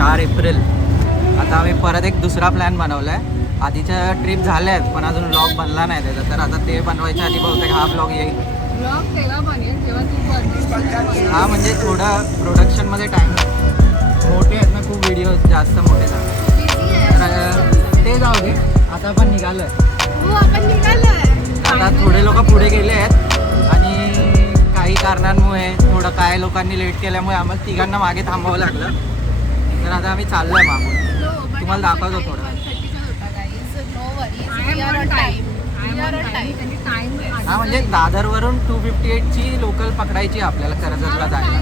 4 April. आता आम्ही परत एक दुसरा प्लॅन बनवला आहे. आधीच्या ट्रिप झाल्या आहेत पण अजून ब्लॉग बनला नाही त्याचा, तर आता ते बनवायच्या आधी बहुतेक हा ब्लॉग येईल. ब्लॉग तेव्हा बनेल जेव्हा तू हा म्हणजे थोडं प्रोडक्शनमध्ये टाईम मोठे आहेत ना खूप, व्हिडिओ जास्त मोठे झाले तर ते जाऊ दे. आता आपण निघालो आहे. आपण निघालोय. आता थोडे लोक पुढे गेले आहेत आणि काही कारणांमुळे थोडं काय लोकांनी लेट केल्यामुळे आम्हाला तिघांना मागे थांबावं लागलं. तर आता आम्ही चाललोय मागून, तुम्हाला दाखवतो थोडं. हा म्हणजे दादरवरून 258 ची लोकल पकडायची आपल्याला कर्जतला जायला.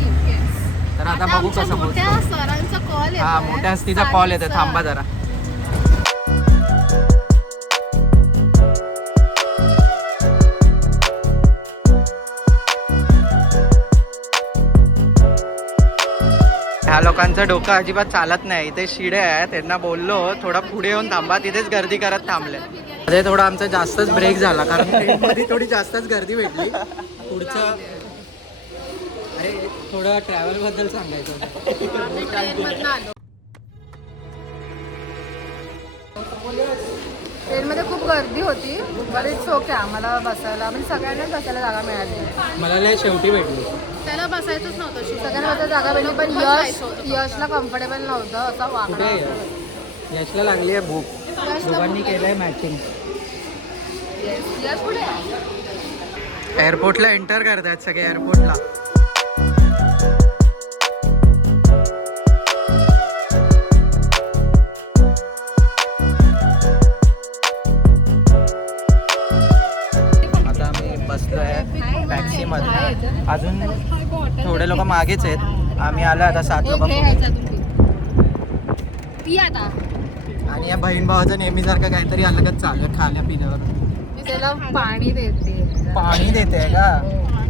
तर आता बघू कसं मोठ्या सरांचा कॉल येतो. हा मोठ्या हस्तीचा कॉल येतो, थांबा जरा. ह्या लोकांचं डोकं अजिबात चालत नाही. इथे शिडे आहेत, त्यांना बोललो थोडा पुढे येऊन थांबा, तिथेच गर्दी करत थांबले. अरे थोडा आमचा जास्तच ब्रेक झाला कारण ट्रेनमध्ये थोडी जास्तच गर्दी भेटली. पुढचं अरे थोडं ट्रॅव्हल बद्दल सांगायचं होतं. ट्रेनमध्ये खूप गर्दी होती, बरेच ओके आम्हाला बसायला म्हणजे सगळ्यांनाच बसायला जागा मिळाली. मला लय शेवटी भेटली. त्याला बसायचंच नव्हतं, सगळ्यांना बसायला जागा भेटली पण यशला कम्फर्टेबल नव्हतं. असा वाकडा. यशला लागली आहे भूक, दोघांनी केलंय मॅचिंग. यश पुढे एअरपोर्टला एंटर करतायत सगळे एअरपोर्टला. आता आम्ही बसलोय टॅक्सीमध्ये. अजून थोडे लोक मागेच आहेत. आम्ही आलो आता 7 लोक. आणि या बहीण भावाचं नेहमीसारखं काहीतरी अलगच चालू आहे खाण्या पिण्यावर. मी त्याला पाणी देते. पाणी देते का?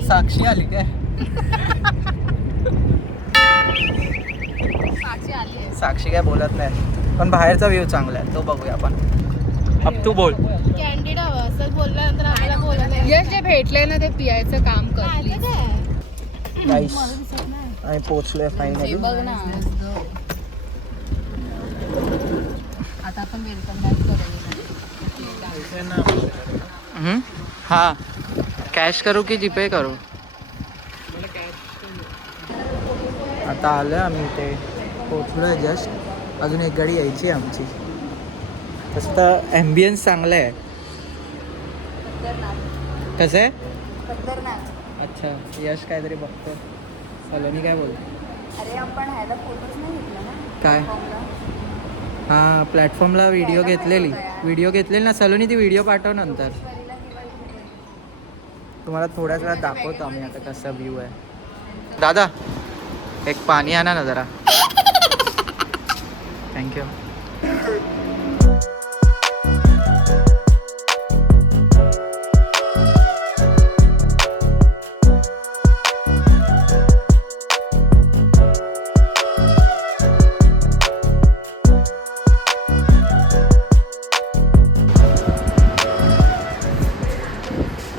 साक्षी आली काय? साक्षी काय बोलत नाही पण बाहेरचा व्ह्यू चांगला आहे, तो बघूया आपण. अब तू बोल. कॅन्डिड हवं असं बोलल्यानंतर आम्हाला बोलत नाही. यश जे भेटलंय ना ते पियायचं काम कर. गाईस आम्ही पोहोचलोय फायनली. बघ ना आता आपण वेलकम बॅक करूया. हा कॅश करू की जीपे करू? आता आलं आम्ही इथे पोचलोय जस्ट. अजून एक गाडी यायची आहे आमची. तसं तर ॲम्बियन्स चांगलं आहे. कसं आहे? अच्छा यश काहीतरी बघतो. सलोनी काय बोल? अरे आपण ह्याला फोटोच नाही घेतला ना काय? हां प्लॅटफॉर्मला व्हिडिओ घेतलेली ना सलोनी. ती व्हिडिओ पाठव नंतर. तुम्हाला थोड्याच वेळात दाखवतो आम्ही आता कसं व्ह्यू आहे. दादा एक पाणी आणा ना जरा. थँक्यू.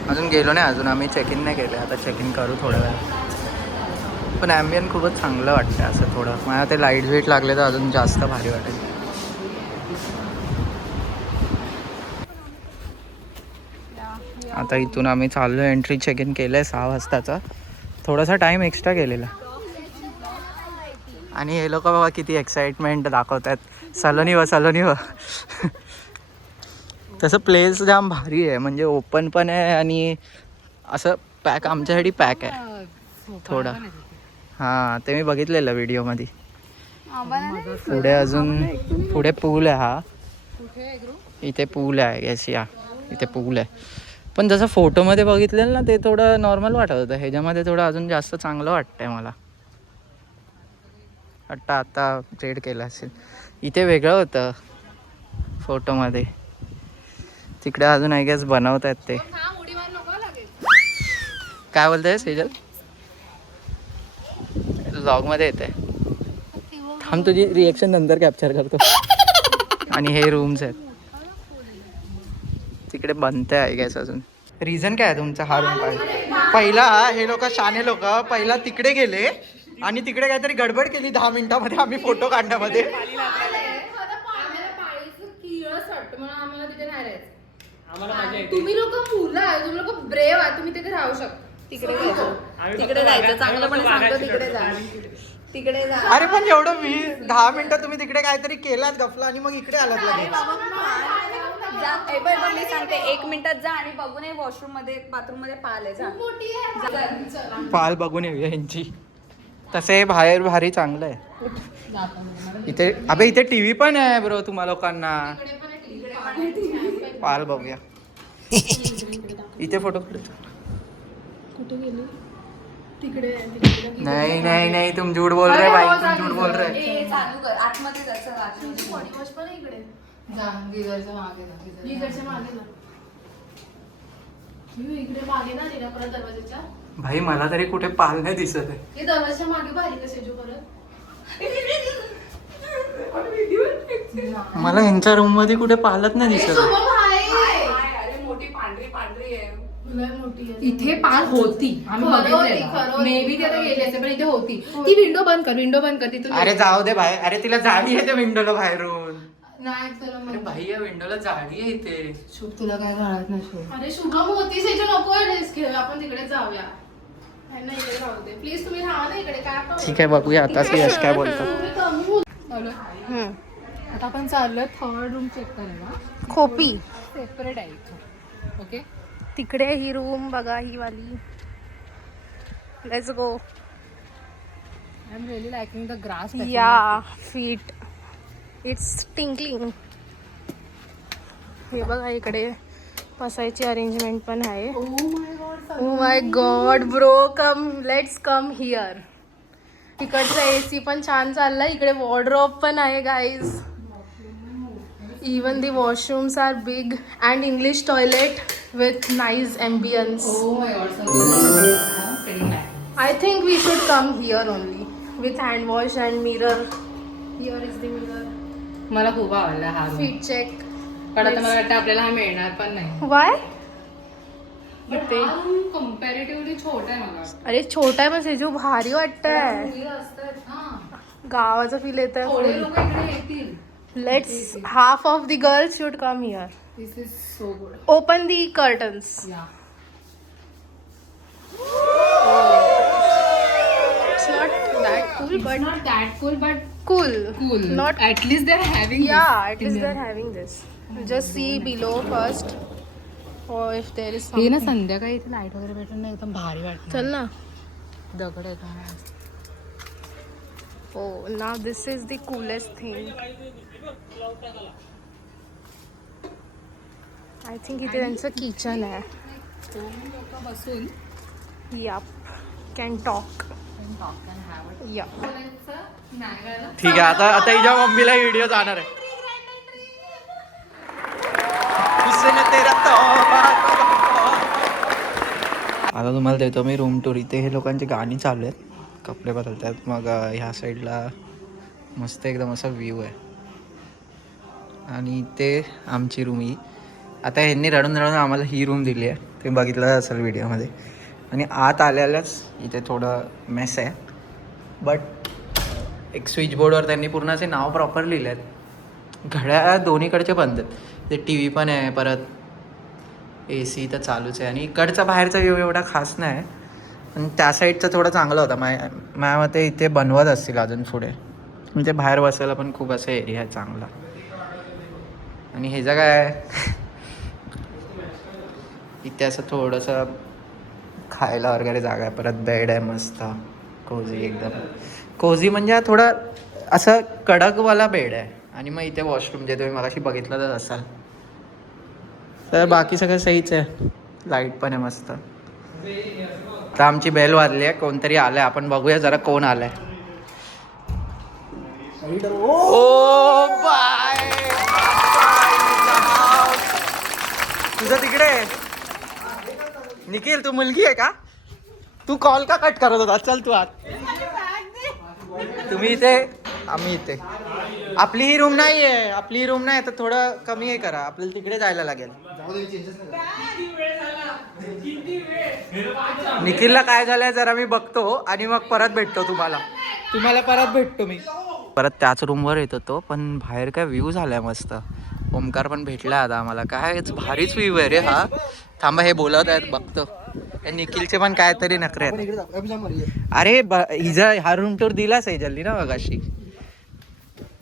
अजून गेलो नाही, अजून आम्ही चेक इन नाही केलं. आता चेक इन करू थोड्या वेळा. पण ॲम्बियन खूपच चांगलं वाटतं असं थोडं. मला ते लाईट वेट लागले तर अजून जास्त भारी वाटेल. आता इथून आम्ही चाललो. एंट्री चेक इन केलं आहे 6 वाजताचा. थोडासा टाईम एक्स्ट्रा केलेला. आणि हे लोक बाबा किती एक्साइटमेंट दाखवत आहेत. सलोनी व तसं प्लेस जाम भारी आहे, म्हणजे ओपन पण आहे आणि असं पॅक आमच्यासाठी पॅक आहे थोडं. हां ते मी बघितलेलं व्हिडिओमध्ये. पुढे अजून पुढे पूल आहे. हा इथे पूल आहे. येस या इथे पूल आहे. पण जसं फोटोमध्ये बघितलेलं ना ते थोडं नॉर्मल वाटत होतं. ह्याच्यामध्ये थोडं अजून जास्त चांगलं वाटतंय मला वाटतं. आता अपडेट केलं असेल. इथे वेगळं होतं फोटोमध्ये, तिकडे अजून आय गेस बनवत आहेत ते. काय बोलतंय सेजल? व्लॉगमध्ये येते. थांब तुझी रिएक्शन नंतर कॅप्चर करतो. आणि हे रूम्स आहेत तिकडे बनते आय गेस. अजून रिझन काय आहे तुमचा हा रूम पाहिजे? पहिला हे लोक शाणे लोक पहिला तिकडे गेले आणि तिकडे काहीतरी गडबड केली 10 मिनिटामध्ये आम्ही फोटो काढण्यामध्ये. तुम्ही लोक मुलं आहे, तुम्ही लोक ब्रेव आहे, तुम्ही तिथे राहू शकता. तिकडे जायचं चांगलं पण सांगतो. तिकडे जा. अरे पण एवढं 10 मिनिटं तुम्ही तिकडे काहीतरी केलात गफला आणि मग इकडे आलात लगेच. मी सांगते 1 मिनिटात जा आणि बघून ये वॉशरूम मध्ये बाथरूम मध्ये पाल आहे. जा. पाल बघून येऊया यांची. तसे बाहेर भारी चांगलं आहे इथे. अबे इथे टीव्ही पण आहे ब्रो तुम्हा लोकांना. पाल बघूया. इथे फोटो काढतो. कुठे गेली? तिकडे नहीं नहीं नहीं तुम झूठ बोल रहे भाई, तुम झूठ बोल रहे. चालू कर आतमध्ये जायचं. इकडे जा. गिझरच्या मागे जा. इकडे मागे ना निघा परत दरवाजाच्या. भाई मला तरी कुठे पाल नाही दिसत आहे. हे दरवाजाच्या मागे बाहेर कसे जो परत. मला यांच्या रूम मध्ये कुठे पालत नाही दिसत. अरे मोठी पांढरी आहे. इथे पाल होती. मे बी ती आता गेली असेल पण इथे होती. ती विंडो बंद कर तिथून. अरे जाऊ दे बाहेर. अरे तिला जाळी आहे त्या विंडोला बाहेरून. नाही अरे भाई या विंडोला जाळी आहे इथे. शुभ तुला काय कळत नाही शुभ. अरे शुभम होतीस याच्या नको ड्रेस खेळ. आपण तिकडे जाऊया. नाही इकडे राहू दे प्लीज. तुम्ही राहा ना इकडे. काय ठीक आहे बघूया आता यश काय बोलतो. आता आपण चाललोय 3rd रूम चेक करायला. खोपी सेपरेट आहे इथं. ओके तिकडे ही रूम बघा ही वाली. Let's go. I am really liking the grass. या फीट इट्स टिंकलिंग. हे बघा इकडे बसायची अरेंजमेंट पण आहे. Oh my god bro come let's come here. तिकडचा AC पण छान चाललाय. इकडे वॉर्डरोब पण आहे guys. Even the washrooms are big and English toilet with nice ambience. Oh my god, so good. I think we should come here only with hand wash and mirror. Here is the mirror. मला खूप आवडला हा room. Feet check. पण आता मला वाटतं आपल्याला हा मिळणार पण नाही. Why? But हा रूम comparatively छोटा आहे मला. अरे छोटा आहे पण सेजू भारी वाटतंय. मुली असतात हा. गावाचं फील येत थोडे आहे. लोक इकडे येतील. Let's half of the girls should come here. This is so good. Open the curtains. Yeah. It's not that cool, It's but not that cool, but cool. cool. Not. At least they're having Yeah, this at in least their- they're having this. Just see below first. Or if there is हे ना something. संध्याकाळी इथे light वगैरे भेटून ना एकदम भारी वाटतं. चल ना. दगड येतात. Oh, now this is the coolest thing. I think इथे त्यांचं किचन आहे. लोक बसून Yup. Can talk. Yeah. ठीक आहे आता आता हिच्या मम्मीला व्हिडिओ जाणार आहे. आता तुम्हाला देतो मी रूम टूर. इथे हे लोकांची गाणी चालू आहेत. कपडे बदलतात. मग ह्या साईडला मस्त एकदम असा व्ह्यू आहे. आणि ते आमची रूम ही. आता ह्यांनी रडून रडून आम्हाला ही रूम दिली आहे. ते बघितलं असेल व्हिडिओमध्ये. आणि आत आल्यालाच इथे थोडं मेस आहे. बट एक स्विच बोर्डवर त्यांनी पूर्ण असे नाव प्रॉपर लिहिले आहेत. घड्याळ दोन्हीकडचे बंद आहेत. ते टी व्ही पण आहे. परत AC तर चालूच आहे. आणि इकडचा बाहेरचा व्ह्यू एवढा खास नाही आहे. आणि त्या साईडचा थोडा चांगला होता. माझ्या मते इथे बनवत असतील अजून पुढे. म्हणजे बाहेर बसायला पण खूप असा एरिया आहे चांगला. आणि हे जे काय आहे इथे असं थोडंसं खायला वगैरे जागा आहे. परत बेड आहे मस्त कोझी एकदम. कोझी म्हणजे थोडा असं कडकवाला बेड आहे. आणि मग इथे वॉशरूम जे तुम्ही मगाशी बघितलंच असाल. तर बाकी सगळं सहीच आहे. लाईट पण आहे मस्त. तर आमची बेल वाजली आहे. कोणतरी आलंय. आपण बघूया जरा कोण आलंय. ओ बाय. तुझं तिकडे निखिल तू मुलगी आहे का? तू कॉल का कट करत होता? चल तू आत. तुम्ही इथे आम्ही इथे. आपली ही रूम नाही आहे. आपली रूम नाही तर थोडं कमी हे करा. आपल्याला तिकडे जायला लागेल. निखिलला काय झालंय जरा मी बघतो आणि मग परत भेटतो तुम्हाला परत भेटतो मी परत त्याच रूमवर येत होतो. पण बाहेर काय व्ह्यू झालाय मस्त. ओमकार पण भेटला आता आम्हाला. काय भारीच व्ह्यू आहे रे हा. थांबा हे बोलत आहेत बघतो. निखिलचे पण काहीतरी नखरे आहेत. अरे हिजा हा रूम टूर दिलाच आहे जल्दी ना बघाशी.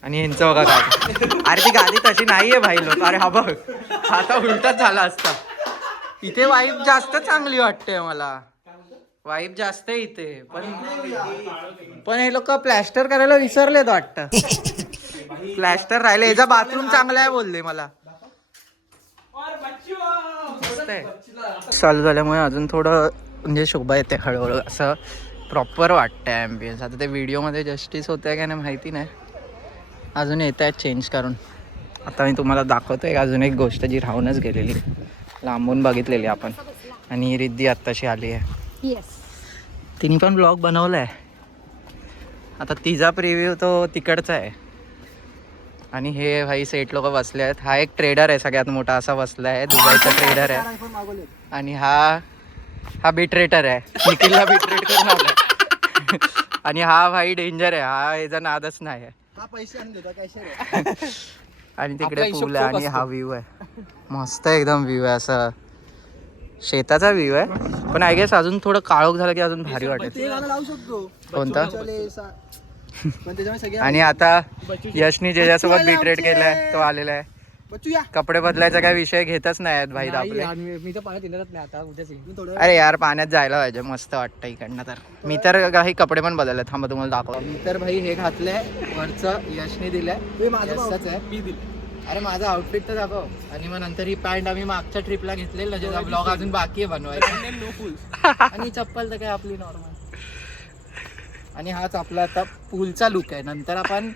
आणि यांचं बघा काय. अरे ती गादी तशी नाहीये भाई लोक. अरे हा बघ आता उलटाच झाला असता. इथे वाईब जास्त चांगली वाटते मला. वाईब जास्त आहे इथे. पण हे लोक प्लॅस्टर करायला विसरलेत वाटतं. प्लॅस्टर राहिले. याचा बाथरूम चांगला आहे बोलले मला. चालू झाल्यामुळे अजून थोडं म्हणजे शोभा येते हळूहळू. असं प्रॉपर वाटतंय ॲम्बियन्स. आता ते व्हिडिओमध्ये जस्टिस होतंय का नाही माहिती नाही. अजून येत आहेत चेंज करून. आता मी तुम्हाला दाखवतो अजून एक गोष्ट जी राहूनच गेलेली. लांबून बघितलेली आपण. आणि रिद्धी आत्ताशी आली आहे. तिने पण ब्लॉग बनवला आहे. आता तिचा प्रिव्ह्यू तो तिकडचा आहे. आणि हे भाई सेट लोक बसले आहेत. हा एक ट्रेडर आहे सगळ्यात मोठा असा बसला आहे. दुबईचा ट्रेडर आहे. आणि हा बिट्रेटर आहे. निखिलला बिट्रेट करून आलाय. आणि हा भाई डेंजर आहे. हा याचा नादच नाही आहे. आणि तिकडे पूल आहे आणि हा व्ह्यू आहे. मस्त एकदम व्ह्यू आहे. असं शेताचा व्ह्यू आहे. पण आय गेस अजून थोडं काळोख झालं की अजून भारी वाटेल. कोणता? आणि आता यशनी ज्याच्यासोबत बिट्रेट केलाय तो आलेला आहे. कपडे बदलायचा काय विषय घेतच नाही आहेत भाई आपले. अरे यार पाण्यात जायला पाहिजे. मस्त वाटतं इकडनं. तर मी तर काही कपडे पण बदलले. थांबा तुम्हाला दाखवा. मी तर भाई हे घातलंय वरचं. यशनी दिलंय. यशच आहे. अरे माझा आउटफिट तर दाखव. आणि मग नंतर ही पॅन्ट आम्ही मागच्या ट्रिपला घेतलेली ना ज्याचा ब्लॉग अजून बाकी आहे बनवायचा. आणि चप्पल तर काय आपली नॉर्मल. आणि हाच आपला आता पूलचा लुक आहे. नंतर आपण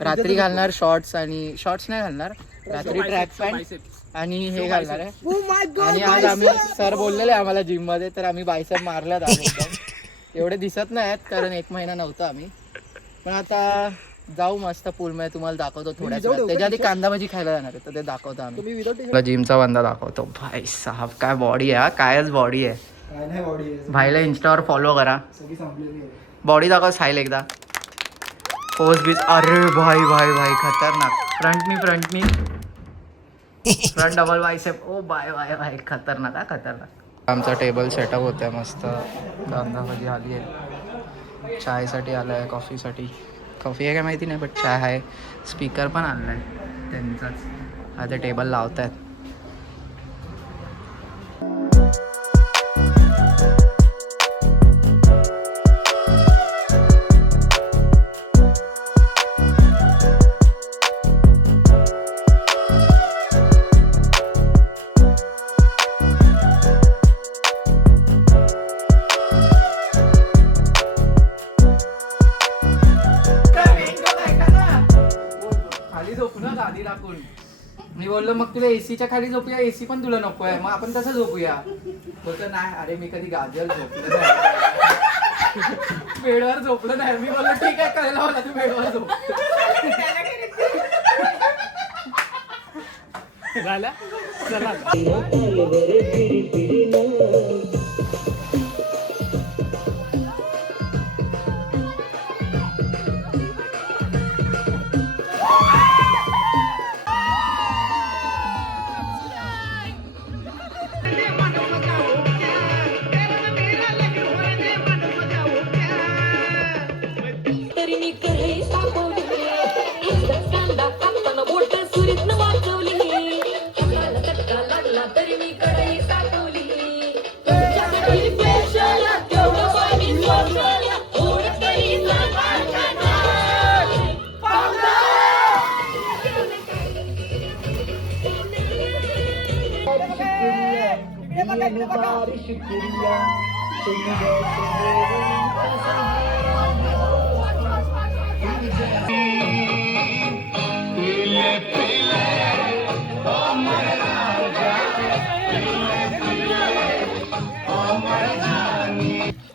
रात्री घालणार शॉर्ट्स. आणि शॉर्ट्स नाही घालणार रात्री. ट्रॅक पॅन्ट आणि हे घालणार आहे. आणि आज आम्ही सर बोललेले आम्हाला जिम मध्ये तर आम्ही बायसेप मारल्यात. एवढे दिसत नाही आहेत कारण 1 महिना नव्हतं आम्ही. पण आता जाऊ मस्त पूल मध्ये. तुम्हाला दाखवतो थोड्या. त्याच्या आधी कांदा भाजी खायला जाणार आहे तर ते दाखवतो आम्ही. जिमचा बंदा दाखवतो. भाई साहब काय बॉडी आहे. कायच बॉडी आहे. भाईला इंस्टावर फॉलो करा. बॉडी दाखव साईल एकदा. पोस्ट बीच. अरे भाई भाई भाई खतरनाक. Front double biceps. ओ बाय बाय बाय खतरनाक हा खतरनाक. आमचा टेबल सेटअप होतोय मस्त. कांदा भाजी आली आहे. चायसाठी आलं आहे. कॉफीसाठी. कॉफी आहे काय माहिती नाही बट चाय आहे. स्पीकर पण आणला आहे त्यांचाच. आता टेबल लावत आहेत. आधी राखून मी बोललो मग तुला एसीच्या खाली झोपूया. एसी पण तुला नको आहे मग आपण तसं झोपूया. बोलतो नाही. अरे मी कधी गाजर झोपलो नाही. बेडवर झोपलो नाही. मी बोललो ठीक आहे कळलं मला तू बेडवर झोप. झाला चला.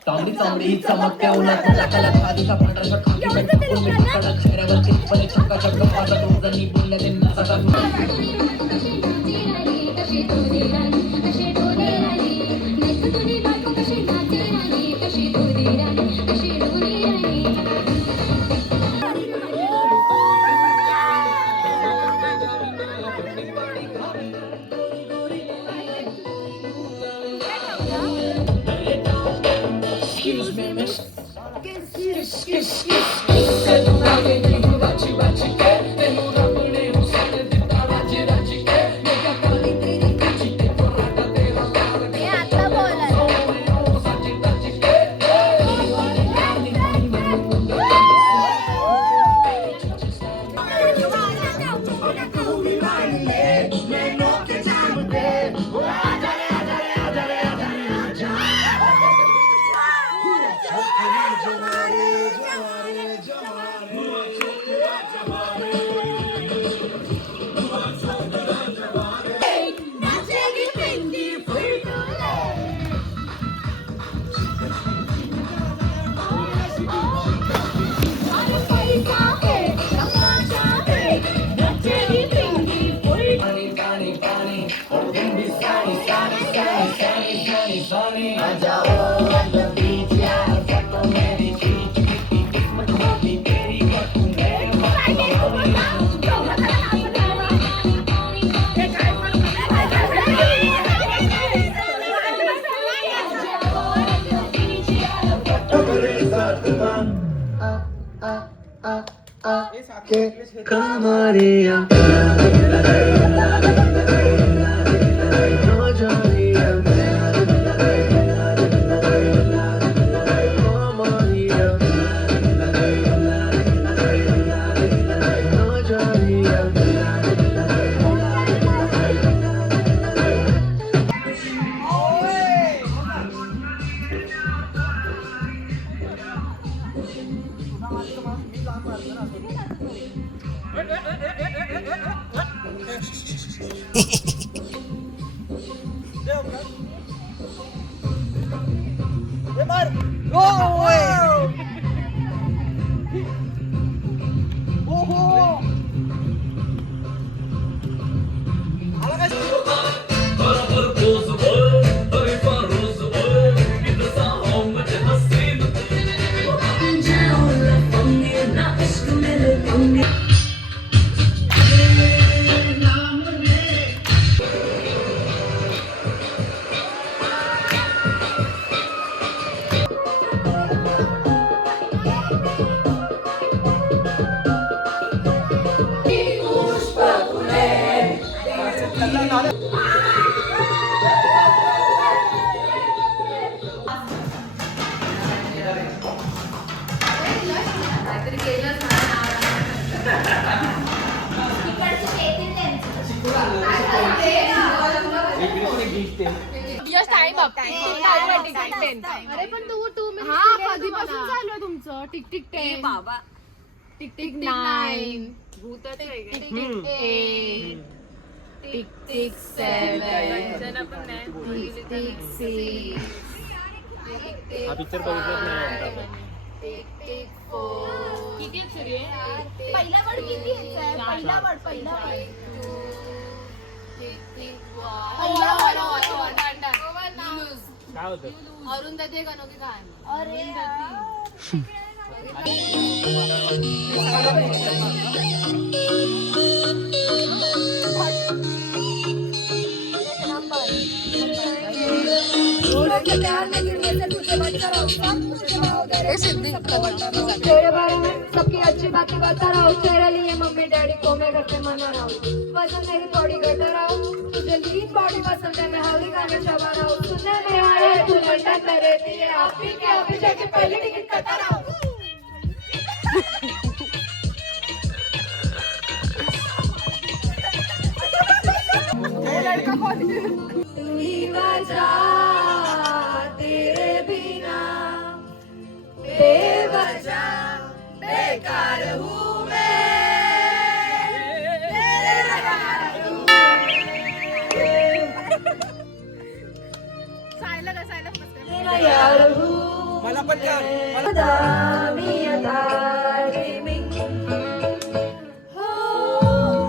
तांबडी तांबडी चमकत्या उन्हात टाकाला खादीचा पांढरा शर्ट खाकी टाकून मी कडक चेहऱ्यावरती पण चक्का चक्का पाटा दोघांनी बोलल्या त्यांना अरे पण तू हा कधीपासून चालू आहे तुमचं टिक टिक 10 बाबा टिक टिक 9 भूतच टिक टिक 7 टिक टिक 6 हा पिक्चर बघितलाच नाही टिक टिक 4 किती अक्षरी आहे पहिला वर्ड किती आहे पहिला वर्ड टिक टिक पहिला word. काय होतं अरुंधती एक अनोखी कहाणी अरे तेरे बारे में सबकी अच्छी बातें करता रहा हूँ, तेरे लिए मम्मी डैडी को मैं घर पे मना रहा हूँ, वजन मेरी बॉडी घटा रहा हूँ, तुझे लीन बॉडी पसंद है, मैं हल्दी खाने चबा रहा हूँ, सुनने में आया है तू लंदन में रहती है, आप भी के अभी जाके पहले टिकट कटा रहा हूँ। तू ही वजह तेरे बिना बेवजह बेकार हूँ मैं तेरे प्यार हूँ तेरा यार हूँ मी अदा ड्रीमिंग हो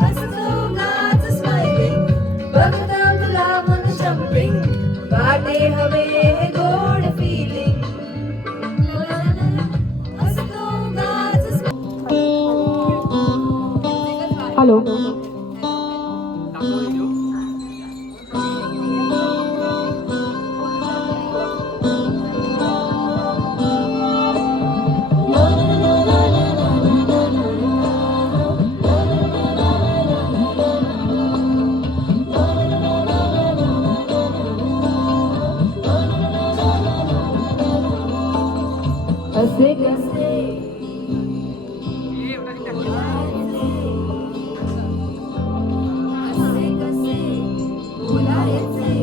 हसतोगाच स्माइलिंग बघता तुला मन जम्पिंग वाटे हवे गोड फीलिंग हॅलो हसे कसे हसे कसे बोलायचे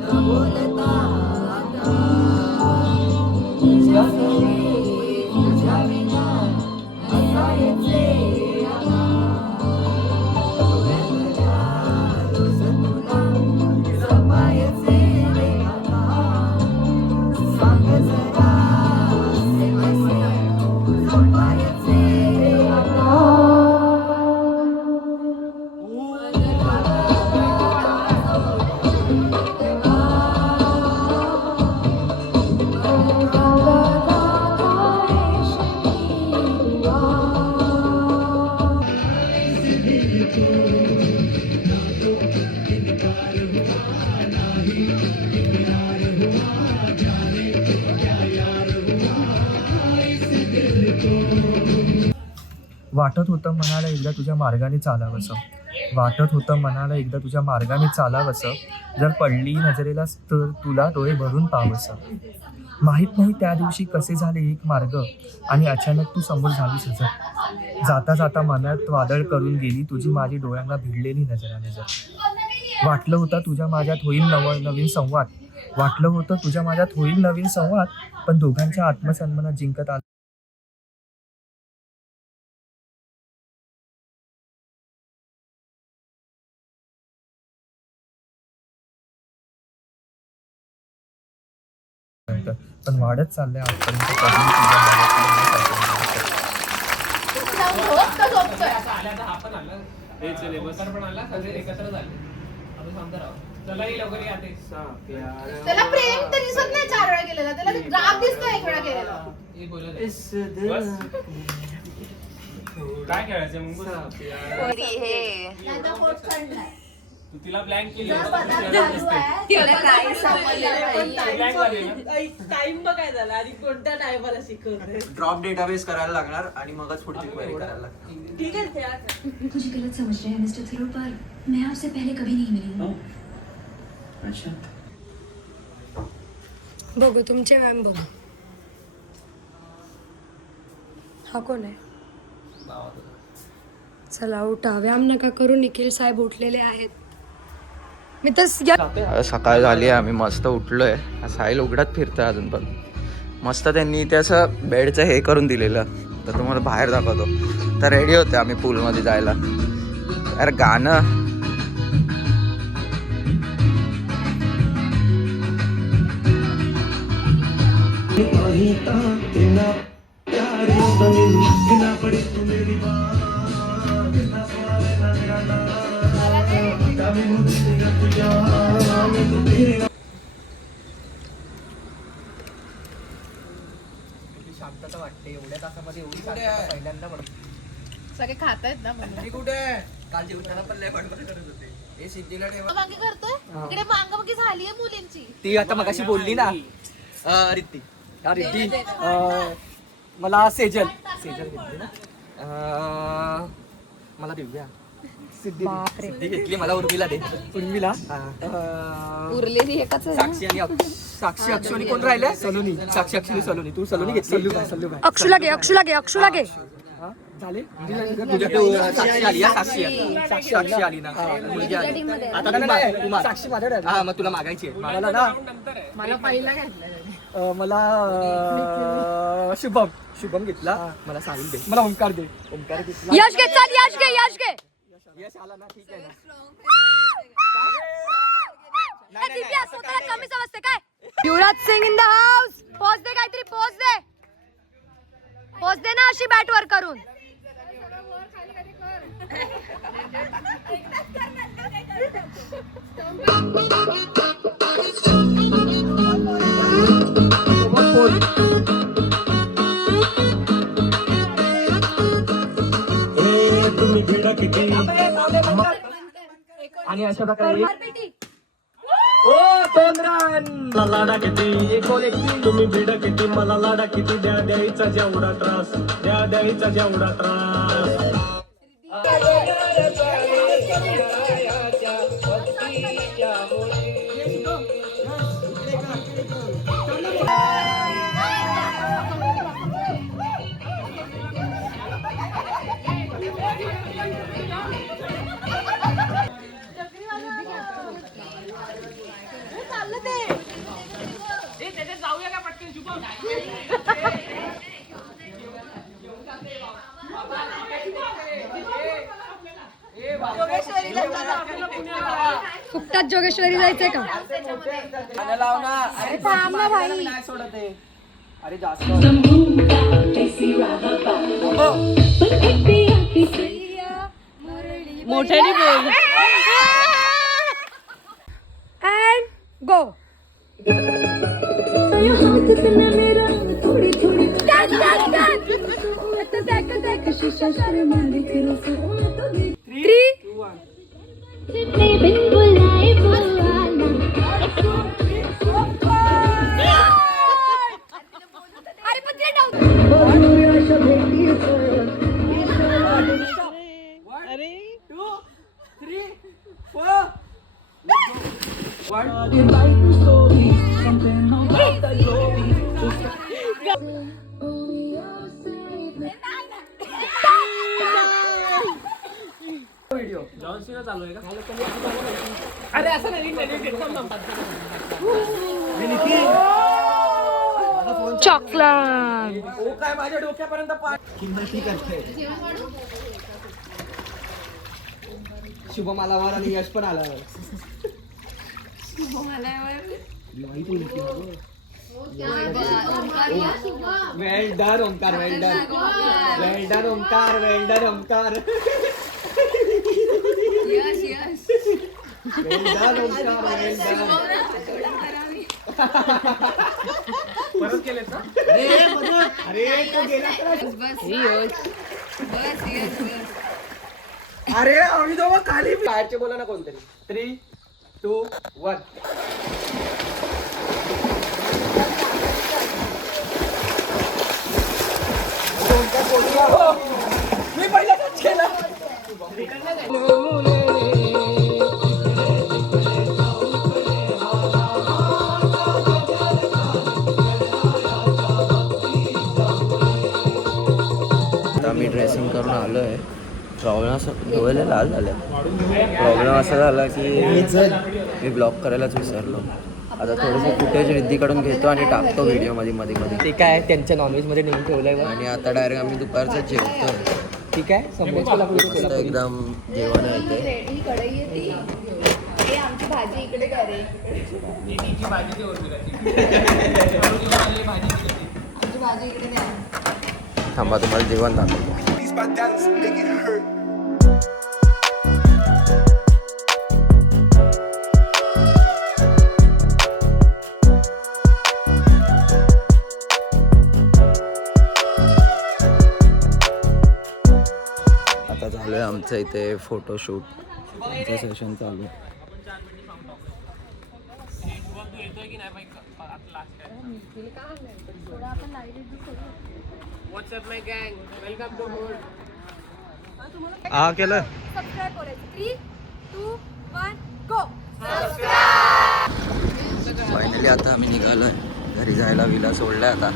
न बोलता आता तुझ्या सवे तुझ्या विना हसायचे आता डोळ्यातल्या रोज तुला जपायचे रे आता सांग जरा हसे कसे जपायचे रे आता वाटत होतं मनाला एकदा तुझ्या मार्गाने चालावंसं, वाटत होतं मनाला एकदा तुझ्या मार्गाने चालावंसं, जर पडली नजरेला तर तुला डोळे भरून पाहावंसं. माहीत नाही त्या दिवशी कसे झाले एक मार्ग आणि अचानक तू समोर झालीस हजर. जाता जाता मनात वादळ करून गेली तुझी माझी डोळ्यांना भिडलेली नजर. वाटलं होतं तुझ्या माझ्यात होईल नवीन संवाद, वाटलं होतं तुझ्या माझ्यात होईल नवीन संवाद, पण दोघांच्या आत्मसन्मानात जिंकत आलं पण वाढत चाललंय आजपर्यंत कधी तुझ्या त्याला प्रेम तर दिसत नाही 4 वेळा केलेला, त्याला राग दिसतो 1 वेळा केलेला. काय खेळायचं मग तू तिला ब्लँक केली टाइम बघाय झाला आणि कोणत्या टायमाला शिकवते. ड्रॉप डेटाबेस करायला लागणार आणि मगच पुढची क्वेरी करायला लागणार. ठीक आहे कुछ गलत समझ रहे हैं मिस्टर थरूर, पर मैं आपसे पहले कभी नहीं मिली हूँ. अच्छा बघू तुमचे मॅम बघू. हा कोण आहे? चला उठा, व्यायाम नका करू, निखिल साहेब उठलेले आहेत. मी तर सकाळ झाली आहे, आम्ही मस्त उठलोय. साहिल उघडत फिरतोय अजून पण. मस्त त्यांनी इथे असं बेडचं हे करून दिलेलं, तर तुम्हाला बाहेर दाखवतो. तर रेडी होते आम्ही पूलमध्ये जायला. यार गाणं शांतता वाटते एवढ्या तासामध्ये एवढी शांतता पहिल्यांदा सगळे खात आहेत ना म्हणून. कुठे काल जेवताना पण लय बडबड करत होते. हे सिद्धीला ठेवा. मागे करतोय इकडे मांगामागी झालीये मुलींची. ती आता मगाशी बोलली ना रिद्धी. रिद्धी मला सेजल घेतली ना. मला दिव्या सिद्धी घेतली. मला उर्मिला दे. उर्मिला उरलेली एकच साक्षी आणि साक्षी अक्षू आणि कोण राहिले? सलोनी. साक्षी अक्षू सलोनी. तू सलोनी घेतली. अक्षुला घे, अक्षुला घे, अक्षुला घे. झाले तुझ्या साक्षी आली. साक्षी आली ना. मुलगी आली. आता तू साक्षी माझ्याकडे. हा मग तुला मागायची आहे मला ना. मला पहिला घेतला. मला शुभम घेतला. मला साहिल दे. मला ओंकार दे. ओंकार घेतला. यश घे, चल यश घे, यश घे. यश आला ना. ठीक आहे ना. दिव्या स्वतःला कमी समजते काय? Yuvraj Singh in the house. पोच दे, काहीतरी पोच दे. पोच दे ना अशी बॅट वर करून. आणि अशा प्रकारे ओ तोंडरान लाडा किती तुम्ही भिडा किती मला लाडा किती द्यायचा जेवढा त्रास द्यायचा जेवढा त्रास. फुकटात जोगेश्वरी जायचंय का? अरे थांब ना भाई, नाही सोडत आहे. अरे जास्त मोठ्याने बोल. And go. जॉन सीना चालू आहे का? चॉकलेट. काय माझ्या डोक्यापर्यंत किंमती करते. शुभम आलावर आणि यश पण आलावर. वेल डन ओंकार, वेल डन, वेल डन ओंकार, वेल डन ओंकार, यश यश वेल डन ओंकार, वेल डन. परत केलेत ना? अरे तो गेला तर. बस यश बस यश बस. अरे आम्ही दोघं खाली बाहेरचे बोला ना कोणतरी. 3, 2, 1. मी पहिल्यांदाच केला. आता मी ड्रेसिंग करून आलो आहे. प्रॉब्लेम असं डोळे लाल झाले. प्रॉब्लेम असा झाला की मी ब्लॉग करायलाच विसरलो. आता थोडंसं फुटेज रिद्धीकडून घेतो आणि टाकतो व्हिडिओमध्ये मध्ये मध्ये. ते काय त्यांच्या नॉनव्हेजमध्ये नेऊन ठेवलं आणि आता डायरेक्ट आम्ही दुपारचं जेवतो. ठीक आहे, समोर एकदम जेवण येते. रेडी कढई येते. हे आमची भाजी इकडे करे. आमची भाजी इकडे द्या. थांबा तुम्हाला जेवण दाखवतो. आता झालं आहे आमचं इथे फोटोशूट सेशन चालू आहे. हा केलं. सबस्क्राईब करायचं. 3, 2, 1 गो. फायनली आता आम्ही निघालो आहे घरी जायला. विला सोडलाय आता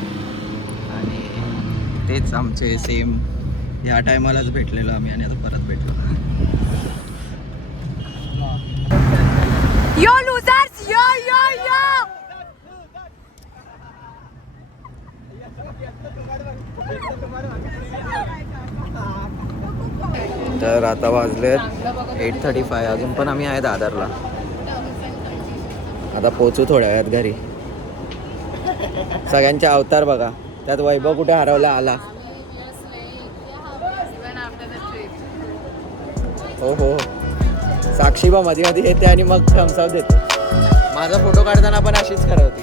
आणि तेच आमचे सेम ह्या टायमालाच भेटलेलो आम्ही आणि आता परत भेटलो. यो लूजर्स यो यो यो. तर आता वाजलेत 8:35. अजून पण आम्ही आहे दादरला. आता पोचू थोड्या वेळात घरी. सगळ्यांचे अवतार बघा. त्यात वैभव कुठे हरवला आला. हो हो, साक्षी बा मध्ये मध्ये येते आणि मग थम्सअप देते. माझा फोटो काढताना पण अशीच करत होती.